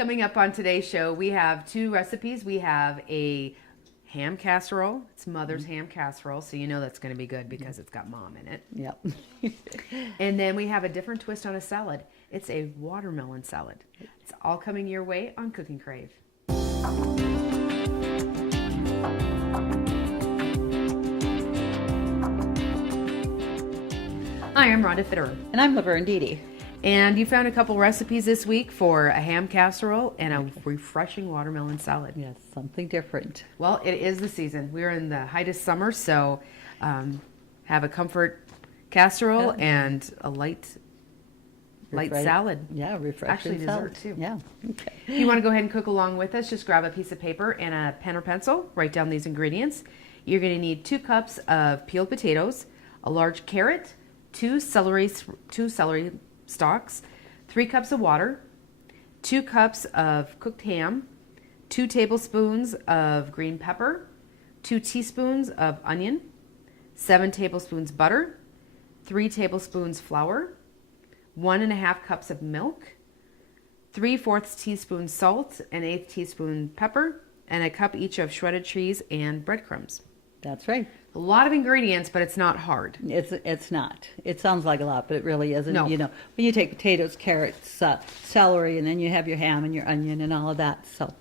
Coming up on today's show, we have two recipes. We have a ham casserole. It's Mother's ham casserole, so you know that's going to be good because it's got Mom in it. Yep. And then we have a different twist on a salad. It's a watermelon salad. It's all coming your way on Cooking Crave. Hi, I'm Rhonda Fitterer. And I'm Laverne. And you found a couple recipes this week for a ham casserole and a refreshing watermelon salad. Yes, something different. Well, it is the season. We're in the height of summer, so have a comfort casserole and a light salad. Yeah, refreshing. Actually, salad. dessert too. Yeah. Okay. If you want to go ahead and cook along with us, just grab a piece of paper and a pen or pencil. Write down these ingredients. You're going to need 2 cups of peeled potatoes, a large carrot, 2 celery stalks, 3 cups of water, 2 cups of cooked ham, 2 tablespoons of green pepper, 2 teaspoons of onion, 7 tablespoons butter, 3 tablespoons flour, 1.5 cups of milk, 3/4 teaspoon salt, an 1/8 teaspoon pepper, and a cup each of shredded cheese and breadcrumbs. That's right. A lot of ingredients, but it's not hard. It's not. It sounds like a lot, but it really isn't. No. You know, when you take potatoes, carrots, celery, and then you have your ham and your onion and all of that. So,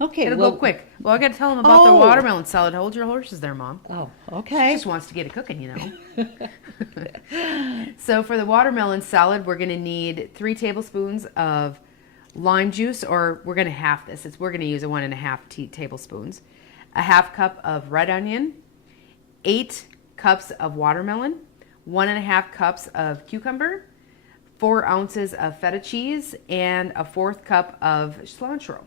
okay. It'll go quick. Well, I got to tell them about the watermelon salad. Hold your horses there, Mom. Oh, She okay. just wants to get it cooking, you know. So for the watermelon salad, we're going to need 3 tablespoons of lime juice, or we're going to half this. We're going to use a 1.5 tablespoons. A 1/2 cup of red onion, 8 cups of watermelon, 1.5 cups of cucumber, 4 ounces of feta cheese, and a 1/4 cup of cilantro.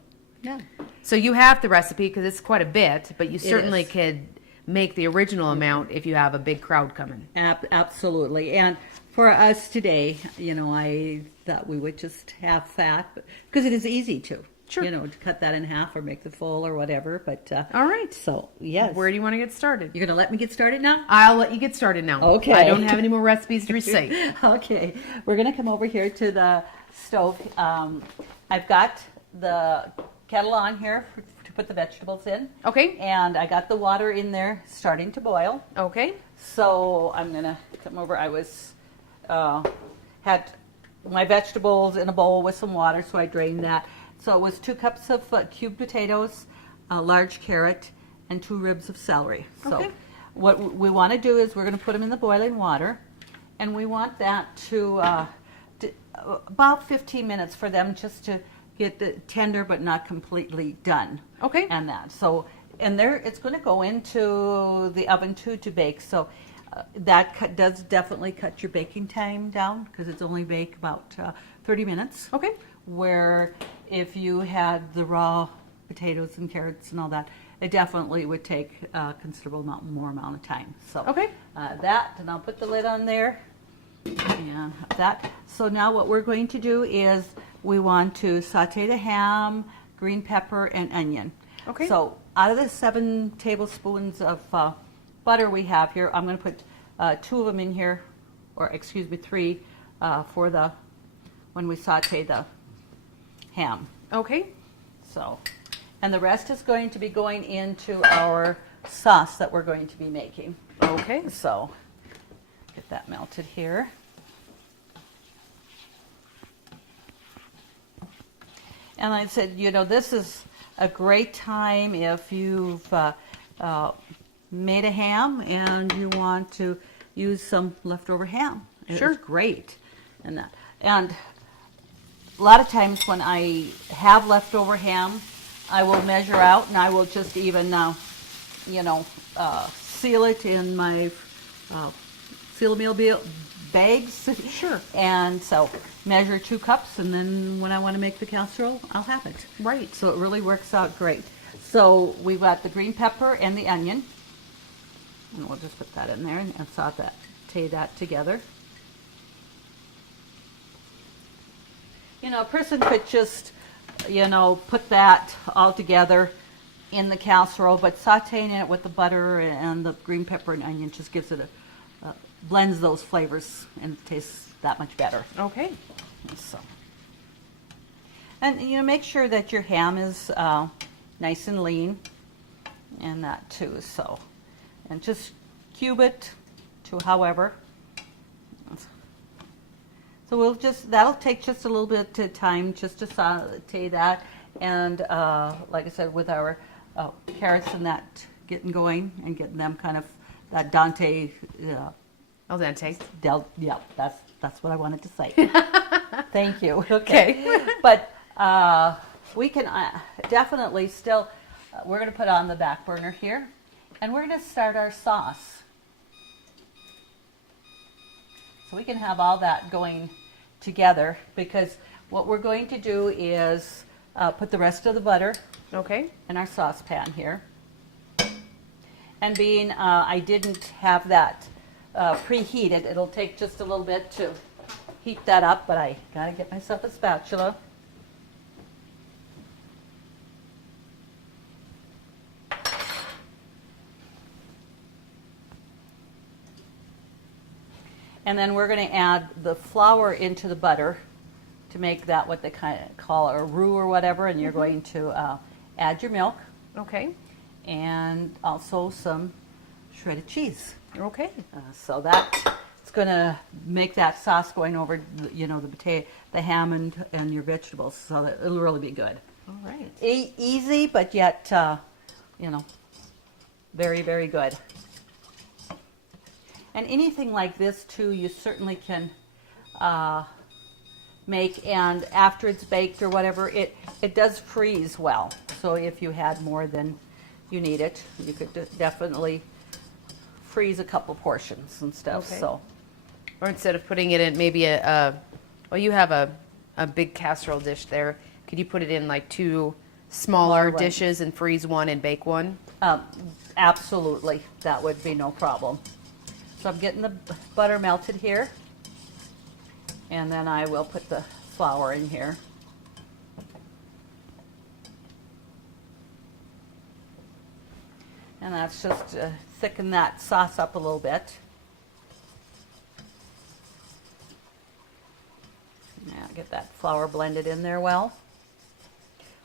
Yeah. So you have the recipe because it's quite a bit, but you certainly is. could make the original amount if you have a big crowd coming. Absolutely. And for us today, you know, I thought we would just have that because it is easy to. Sure. You know, to cut that in half or make the full or whatever. But All right. So, yes. Where do you want to get started? You're going to let me get started now? I'll let you get started now. Okay. I don't have any more recipes to recite. Okay. We're going to come over here to the stove. I've got the kettle on here to put the vegetables in. Okay. And I got the water in there starting to boil. Okay. So I'm going to come over. I had my vegetables in a bowl with some water, so I drained that. So it was 2 cups of cubed potatoes, a large carrot, and 2 ribs of celery. So Okay. what we want to do is we're going to put them in the boiling water, and we want that to about 15 minutes for them just to get the tender but not completely done. Okay. And that. So, and there it's going to go into the oven too to bake. So that does definitely cut your baking time down because it's only bake about 30 minutes. Okay. Where if you had the raw potatoes and carrots and all that, it definitely would take a considerable more amount of time. So Okay. That, and I'll put the lid on there. And that. So now what we're going to do is we want to saute the ham, green pepper, and onion. Okay. So out of the 7 tablespoons of butter we have here, I'm going to put 2 of them in here, or excuse me, 3 for the when we saute the ham. Okay. So, and the rest is going to be going into our sauce that we're going to be making. Okay. So, get that melted here. And I said, you know, this is a great time if you've made a ham and you want to use some leftover ham. Sure. It's great. And a lot of times when I have leftover ham, I will measure out and I will just even, seal it in my seal meal bags. Sure. And so measure 2 cups, and then when I want to make the casserole, I'll have it. Right. So it really works out great. So we've got the green pepper and the onion. And we'll just put that in there and saute that together. You know, a person could just, put that all together in the casserole, but sauteing it with the butter and the green pepper and onion just gives it blends those flavors and tastes that much better. Okay. So, And make sure that your ham is nice and lean, and that too. So, and just cube it to however. So that'll take just a little bit of time just to saute that, and like I said, with our carrots and that getting going and getting them kind of that Dante. Al dente. Yeah, that's what I wanted to say. Thank you. Okay. But we can definitely still, we're going to put on the back burner here, and we're going to start our sauce. So we can have all that going together, because what we're going to do is put the rest of the butter Okay. in our saucepan here. And being I didn't have that preheated, it'll take just a little bit to heat that up, but I gotta get myself a spatula. And then we're going to add the flour into the butter to make that what they kind of call a roux or whatever, and you're going to add your milk Okay. and also some shredded cheese. Okay. So it's going to make that sauce going over, the potato, the ham, and your vegetables. So that it'll really be good. All right. Easy, but yet, very, very good. And anything like this too, you certainly can make, and after it's baked or whatever, it does freeze well. So if you had more than you need it, you could definitely freeze a couple portions and stuff. Okay. So, Or instead of putting it in maybe you have a big casserole dish there. Could you put it in like two smaller ones. dishes and freeze one and bake one? absolutely, that would be no problem. So I'm getting the butter melted here, and then I will put the flour in here. And that's just to thicken that sauce up a little bit. Now get that flour blended in there well.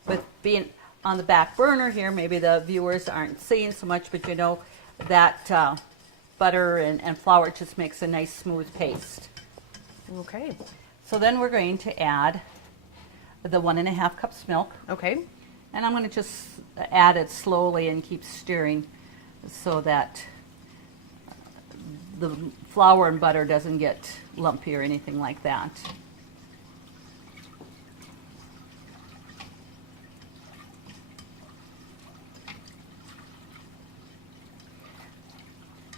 With being on the back burner here, maybe the viewers aren't seeing so much, but that butter and flour just makes a nice smooth paste. Okay. So then we're going to add the 1.5 cups milk. Okay. And I'm going to just add it slowly and keep stirring so that the flour and butter doesn't get lumpy or anything like that.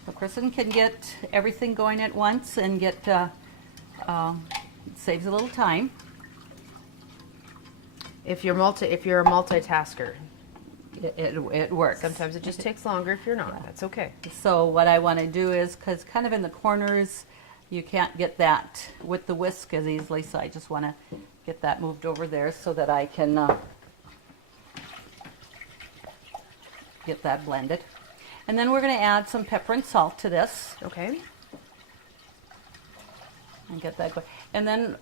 So Kristen can get everything going at once and get saves a little time. If you're a multitasker, It works. sometimes it just takes longer. If you're not, that's okay. So what I want to do is, because kind of in the corners, you can't get that with the whisk as easily, so I just want to get that moved over there so that I can get that blended. And then we're going to add some pepper and salt to this Okay. and get that going. And then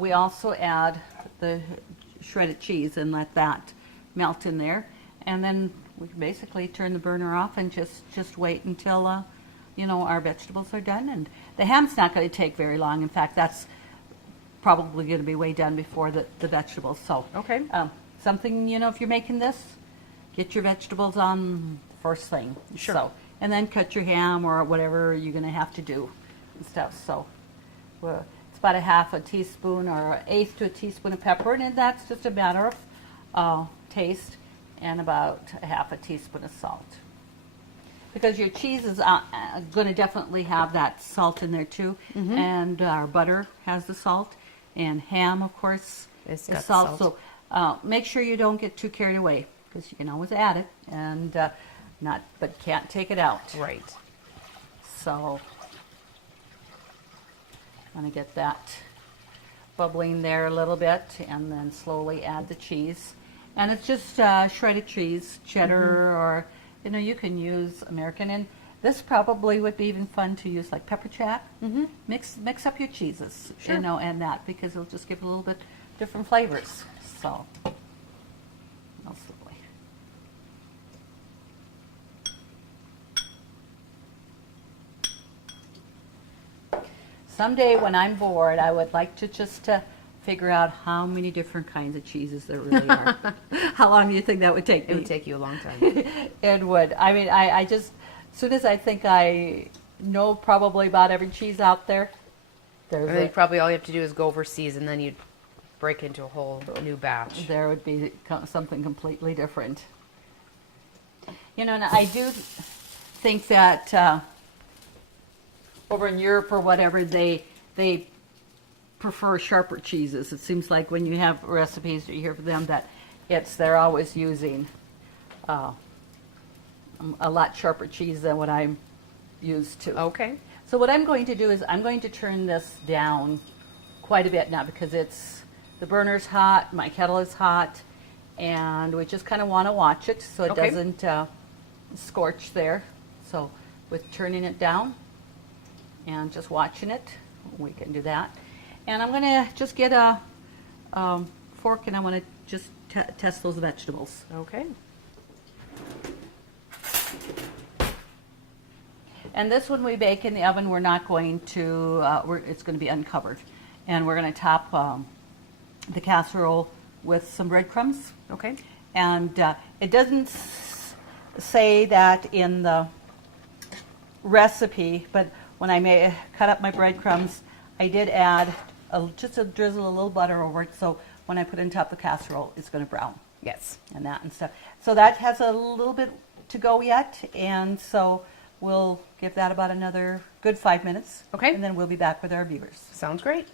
we also add the shredded cheese and let that melt in there. And then we can basically turn the burner off and just wait until our vegetables are done. And the ham's not going to take very long. In fact, that's probably going to be way done before the vegetables. So Okay. something, if you're making this, get your vegetables on first thing. Sure. So, and then cut your ham or whatever you're going to have to do and stuff. So it's about 1/2 teaspoon or 1/8 to a teaspoon of pepper, and that's just a matter of taste, and about 1/2 teaspoon of salt. Because your cheese is going to definitely have that salt in there too, and our butter has the salt, and ham, of course, It's is got salt. salt. So make sure you don't get too carried away, because you can always add it, and but can't take it out. Right. So I'm going to get that bubbling there a little bit, and then slowly add the cheese. And it's just shredded cheese, cheddar, or you can use American. And this probably would be even fun to use like pepper jack. Mix up your cheeses, Sure. and that, because it'll just give it a little bit different flavors. So, mostly. Someday when I'm bored, I would like to just figure out how many different kinds of cheeses there really are. How long do you think that would take me? It would take you a long time. It would. I mean, I just, as soon as I think I know probably about every cheese out there, I think probably all you have to do is go overseas, and then you'd break into a whole new batch. there would be something completely different. You know, and I do think that over in Europe or whatever, they prefer sharper cheeses. It seems like when you have recipes that you hear from them that they're always using a lot sharper cheese than what I'm used to. Okay. So what I'm going to do is I'm going to turn this down quite a bit now because the burner's hot, my kettle is hot, and we just kind of want to watch it so it doesn't scorch there. So with turning it down and just watching it, we can do that. And I'm going to just get a fork and I want to just test those vegetables. Okay. And this one we bake in the oven, we're not going to, it's going to be uncovered. And we're going to top the casserole with some breadcrumbs. Okay. And it doesn't say that in the recipe, but when I cut up my breadcrumbs, I did add just a drizzle, a little butter over it, so when I put it on top of the casserole, it's going to brown. Yes. And that and stuff. So that has a little bit to go yet, and so we'll give that about another good 5 minutes. Okay. And then we'll be back with our viewers. Sounds great.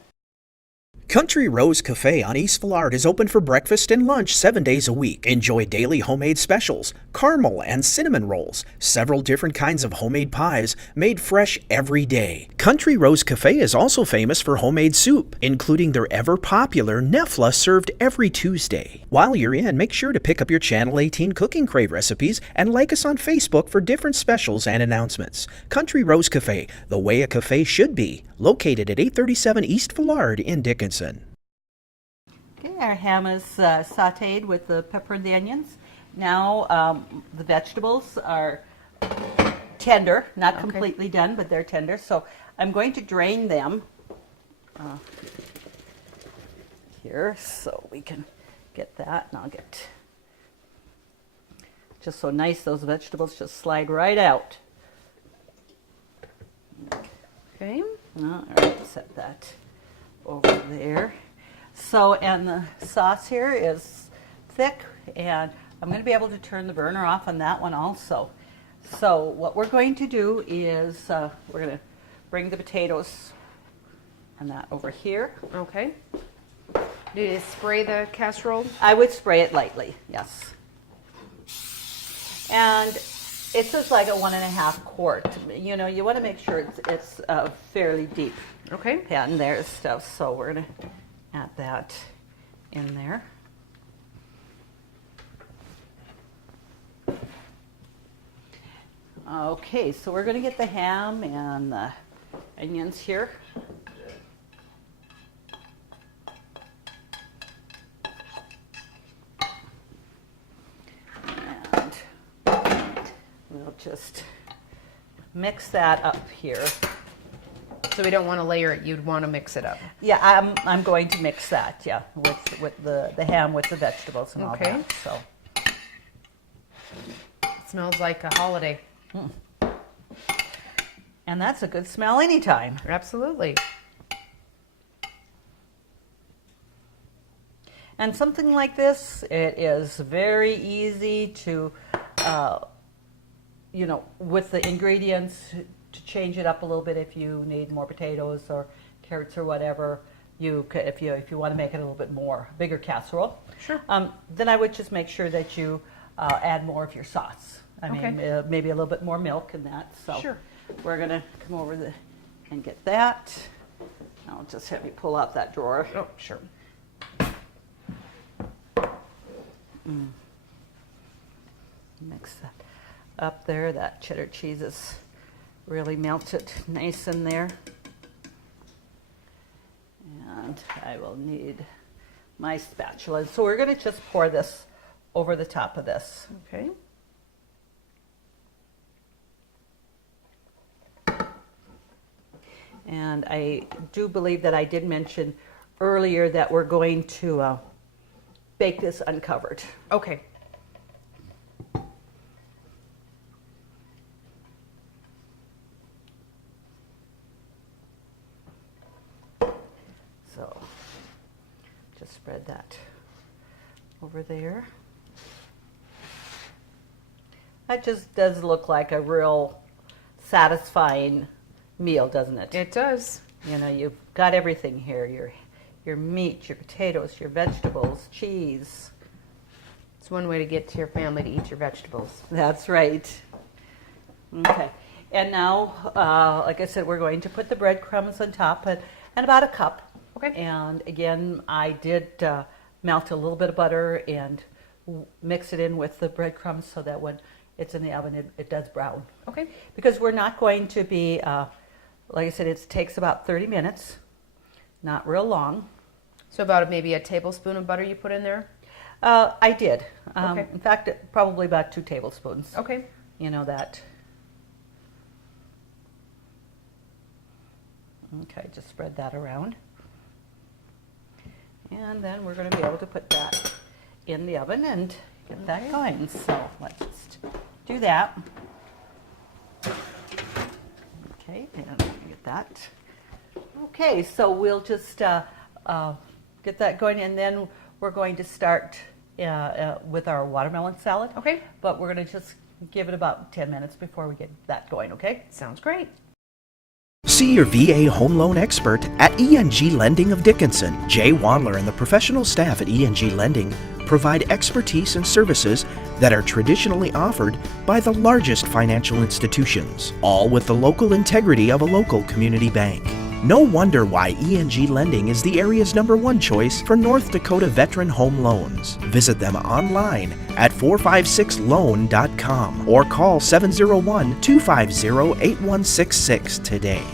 Country Rose Cafe on East Villard is open for breakfast and lunch 7 days a week. Enjoy daily homemade specials, caramel and cinnamon rolls, several different kinds of homemade pies made fresh every day. Country Rose Cafe is also famous for homemade soup, including their ever-popular Nefla served every Tuesday. While you're in, make sure to pick up your Channel 18 Cooking Crave recipes and like us on Facebook for different specials and announcements. Country Rose Cafe, the way a cafe should be, located at 837 East Villard in Dickinson. Okay, our ham is sauteed with the pepper and the onions. Now the vegetables are tender, not completely done, but they're tender. So I'm going to drain them here so we can get that. And I'll get just so nice, those vegetables just slide right out. Okay. All right, set that over there. So, and the sauce here is thick, and I'm going to be able to turn the burner off on that one also. So what we're going to do is we're going to bring the potatoes and that over here. Okay. Do you spray the casserole? I would spray it lightly, yes. And it's just like a 1.5 quart. You know, you want to make sure it's fairly deep. Okay. Pan there and stuff, so we're going to add that in there. Okay, so we're going to get the ham and the onions here. And we'll just mix that up here. So we don't want to layer it. You'd want to mix it up. Yeah, I'm going to mix that, yeah, with the ham with the vegetables and all that. So it smells like a holiday. And that's a good smell anytime. Absolutely. And something like this, it is very easy to, you know, with the ingredients, to change it up a little bit if you need more potatoes or carrots or whatever. You could, if you want to make it a little bit more bigger casserole. Sure. Then I would just make sure that you add more of your sauce. I mean, maybe a little bit more milk in that. So Sure. we're gonna come over and get that. I'll just have you pull out that drawer. Oh, sure. Mix that up there. That cheddar cheese is really melted nice in there. And I will need my spatula. So we're going to just pour this over the top of this. Okay. And I do believe that I did mention earlier that we're going to bake this uncovered. Okay. So just spread that over there. That just does look like a real satisfying meal, doesn't it? It does. You know, you've got everything here, your meat, your potatoes, your vegetables, cheese. It's one way to get to your family to eat your vegetables. That's right. Okay. And now, like I said, we're going to put the breadcrumbs on top and about a cup. Okay. And again, I did melt a little bit of butter and mix it in with the breadcrumbs so that when it's in the oven, it does brown. Okay. Because we're not going to be, like I said, it takes about 30 minutes, not real long. So about maybe a tablespoon of butter you put in there? I did. Okay. In fact, probably about 2 tablespoons. Okay. You know that. Okay, just spread that around. And then we're going to be able to put that in the oven and get that going. So let's just do that. Okay, and get that. Okay, so we'll just get that going, and then we're going to start with our watermelon salad. Okay. But we're going to just give it about 10 minutes before we get that going, okay? Sounds great. See your VA home loan expert at ENG Lending of Dickinson. Jay Wandler and the professional staff at ENG Lending provide expertise and services that are traditionally offered by the largest financial institutions, all with the local integrity of a local community bank. No wonder why ENG Lending is the area's #1 choice for North Dakota veteran home loans. Visit them online at 456loan.com or call 701-250-8166 today.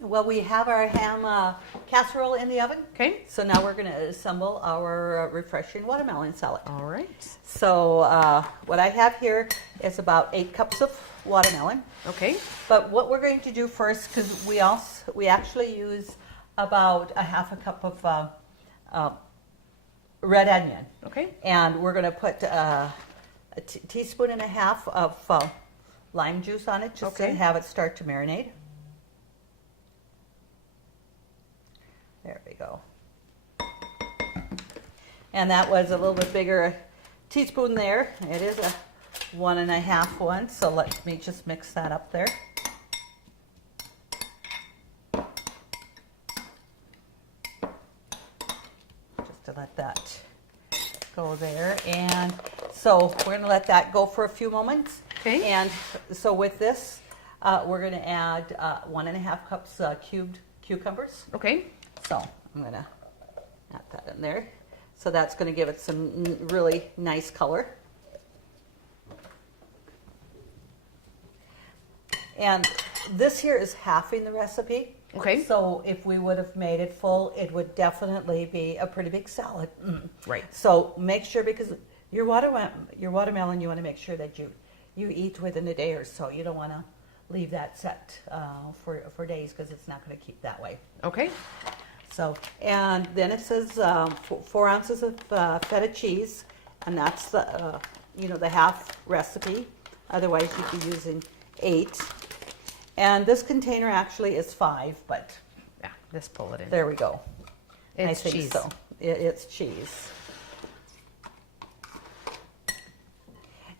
Well, we have our ham casserole in the oven. Okay. So now we're going to assemble our refreshing watermelon salad. All right. So what I have here is about 8 cups of watermelon. Okay. But what we're going to do first, because we actually use about a half a cup of red onion. Okay. And we're going to put a teaspoon and a half of lime juice on it just to Okay. have it start to marinate. There we go. And that was a little bit bigger teaspoon there. It is a 1.5 one, so let me just mix that up there. Just to let that go there. And so we're going to let that go for a few moments. Okay. And so with this, we're going to add 1.5 cups cubed cucumbers. Okay. So I'm going to add that in there. So that's going to give it some really nice color. And this here is halving the recipe. Okay. So if we would have made it full, it would definitely be a pretty big salad. Right. So make sure, because your watermelon, you want to make sure that you eat within a day or so. You don't want to leave that set for days, because it's not going to keep that way. Okay. So, and then it says 4 ounces of feta cheese, and that's the the half recipe. Otherwise, you'd be using 8. And this container actually is 5, but Yeah. Just pull it in. there we go. It's I think cheese. so. It's cheese.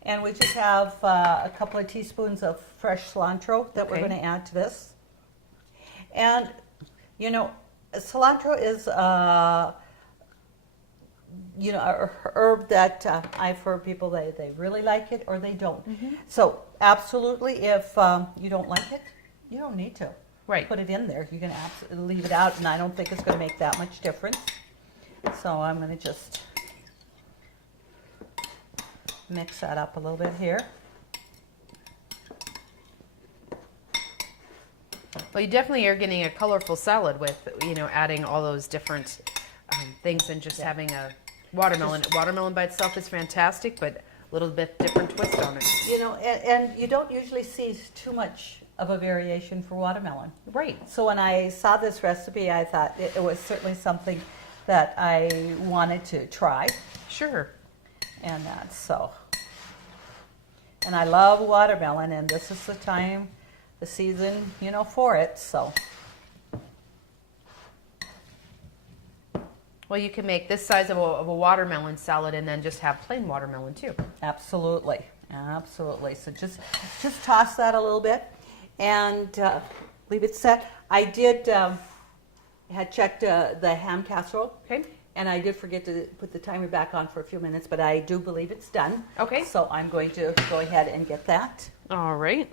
And we just have a couple of teaspoons of fresh cilantro that we're Okay. going to add to this. And cilantro is a herb that I've heard people they really like it or they don't. So absolutely, if you don't like it, you don't need to Right. put it in there. You can absolutely leave it out, and I don't think it's going to make that much difference. So I'm going to just mix that up a little bit here. Well, you definitely are getting a colorful salad with, adding all those different things than just having a watermelon. Watermelon by itself is fantastic, but a little bit different twist on it. You know, and you don't usually see too much of a variation for watermelon. Right. So when I saw this recipe, I thought it was certainly something that I wanted to try. Sure. And that's so. And I love watermelon, and this is the time, the season, you know, for it, so. Well, you can make this size of a watermelon salad and then just have plain watermelon too. Absolutely, absolutely. So just toss that a little bit and leave it set. I did had checked the ham casserole. Okay. And I did forget to put the timer back on for a few minutes, but I do believe it's done. Okay. So I'm going to go ahead and get that. All right.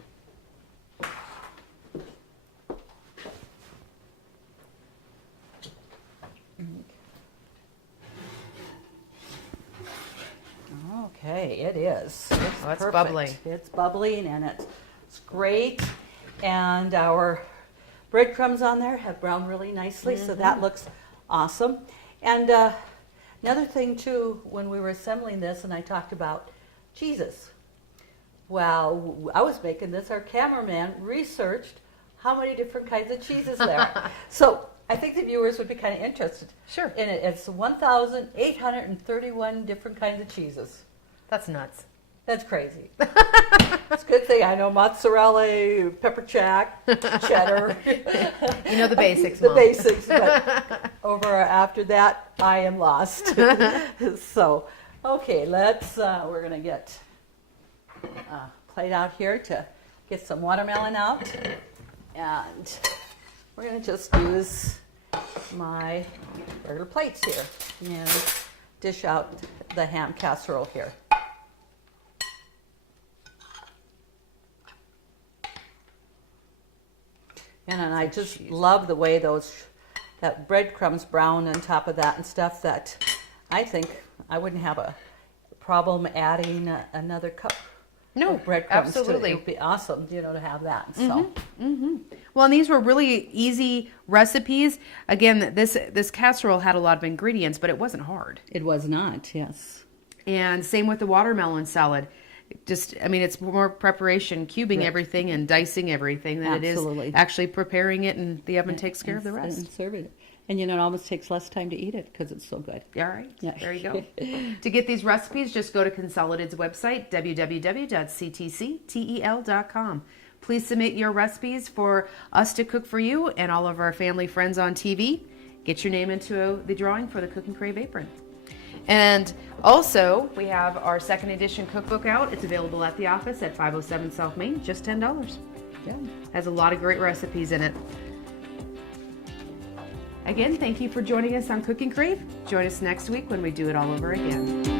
Okay, it is. It's Oh, it's perfect. bubbly. It's bubbling and it's great. And our breadcrumbs on there have browned really nicely, so that looks awesome. And another thing too, when we were assembling this and I talked about cheeses. Well, I was making this, our cameraman researched how many different kinds of cheeses there are. So I think the viewers would be kind of interested Sure. in it. It's 1,831 different kinds of cheeses. That's nuts. That's crazy. It's a good thing I know mozzarella, pepper jack, cheddar. You know the basics, The Mom. basics, but over after that, I am lost. So, okay, we're going to get a plate out here to get some watermelon out. And we're going to just use my regular plates here and dish out the ham casserole here. And I just love the way that breadcrumbs brown on top of that and stuff, that I think I wouldn't have a problem adding another cup of breadcrumbs absolutely. to it. It would be awesome, you know, to have that. So. Well, and these were really easy recipes. Again, this casserole had a lot of ingredients, but it wasn't hard. It was not, yes. And same with the watermelon salad. It's more preparation, cubing Right. everything and dicing everything than Absolutely. it is actually preparing it, and the oven takes care of the And rest. serve it. And you know, it almost takes less time to eat it because it's so good. All right, Yeah. there you go. To get these recipes, just go to Consolidated's website, www.ctctel.com. Please submit your recipes for us to cook for you and all of our family friends on TV. Get your name into the drawing for the Cook and Crave apron. And also, we have our second edition cookbook out. It's available at the office at 507 South Main, just $10. Yeah. Has a lot of great recipes in it. Again, thank you for joining us on Cook and Crave. Join us next week when we do it all over again.